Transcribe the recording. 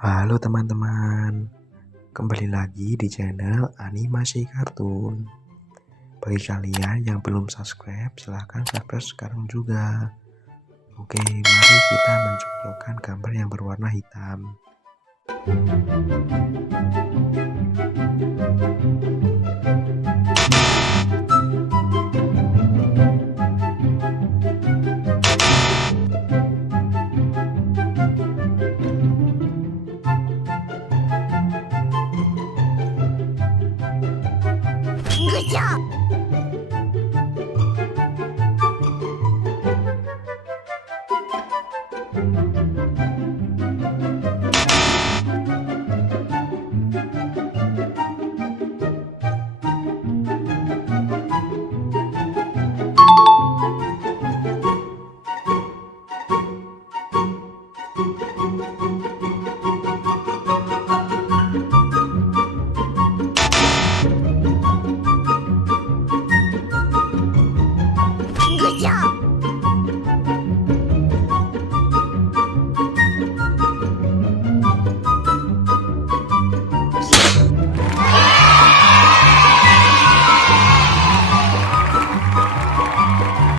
Halo teman-teman, kembali lagi di channel animasi kartun. Bagi kalian yang belum subscribe, silahkan subscribe sekarang juga. Oke, mari kita mencocokkan gambar yang berwarna hitam. Good job!